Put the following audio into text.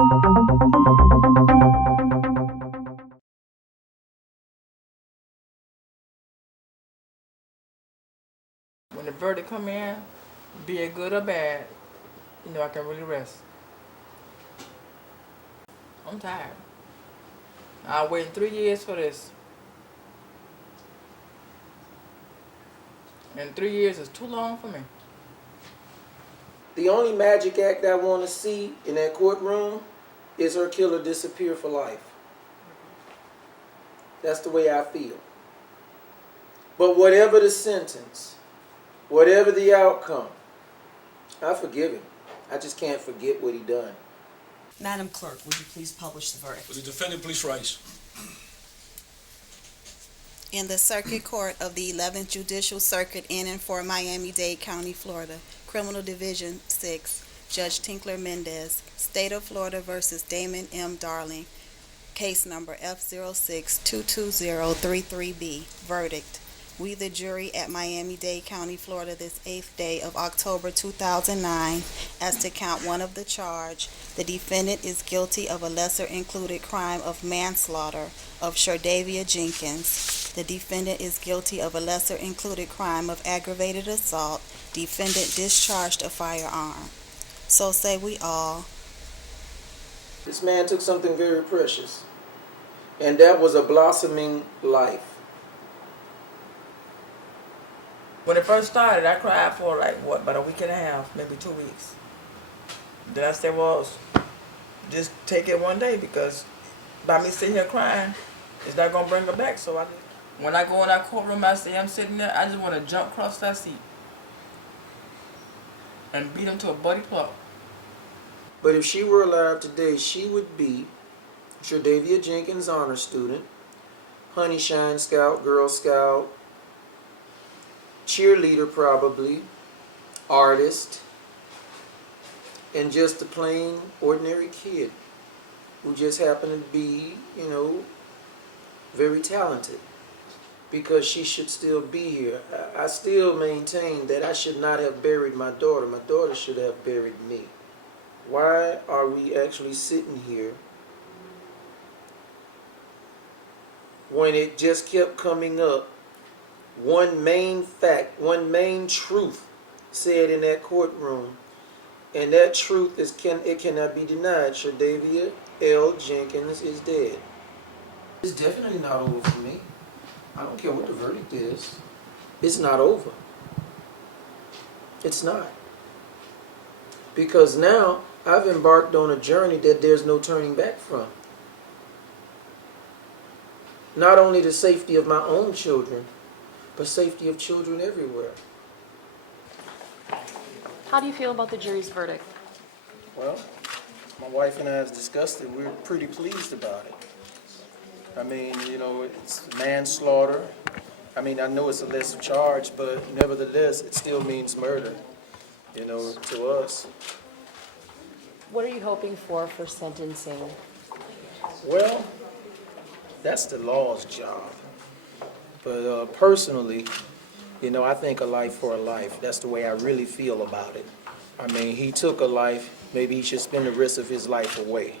When the verdict come in, be it good or bad, you know I can really rest. I'm tired. I waited 3 years for this. And 3 years is too long for me. The only magic act I want to see in that courtroom is her killer disappear for life. That's the way I feel. But whatever the sentence, whatever the outcome, I forgive him. I just can't forget what he done. Madam Clerk, would you please publish the verdict? Will the defendant please rise? In the Circuit Court of the 11th Judicial Circuit in and for Miami-Dade County, Florida, Criminal Division 6, Judge Tinkler Mendez, State of Florida versus Damon M. Darling, case number F06-22033B. Verdict. We, the jury at Miami-Dade County, Florida, this 8th day of October 2009, as to count one of the charge, the defendant is guilty of a lesser included crime of manslaughter of Sherdavia Jenkins. The defendant is guilty of a lesser included crime of aggravated assault. Defendant discharged a firearm. So say we all. This man took something very precious, and that was a blossoming life. When it first started, I cried for about a week and a half, maybe 2 weeks. Then I said, well, just take it one day, because by me sitting here crying, it's not going to bring her back. So when I go in that courtroom, I see him sitting there, I just want to jump across that seat and beat him to a bloody pulp. But if she were alive today, she would be Sherdavia Jenkins honor student, Honey Shine Scout, Girl Scout, cheerleader probably, artist, and just a plain ordinary kid who just happened to be, very talented, because she should still be here. I still maintain that I should not have buried my daughter. My daughter should have buried me. Why are we actually sitting here when it just kept coming up? One main fact, one main truth said in that courtroom, and that truth it cannot be denied. Sherdavia L. Jenkins is dead. It's definitely not over for me. I don't care what the verdict is. It's not over. It's not. Because now I've embarked on a journey that there's no turning back from. Not only the safety of my own children, but safety of children everywhere. How do you feel about the jury's verdict? Well, my wife and I have discussed it. We're pretty pleased about it. I mean, it's manslaughter. I mean, I know it's a lesser charge, but nevertheless, it still means murder, to us. What are you hoping for sentencing? Well, that's the law's job. But personally, I think a life for a life. That's the way I really feel about it. I mean, he took a life. Maybe he should spend the rest of his life away.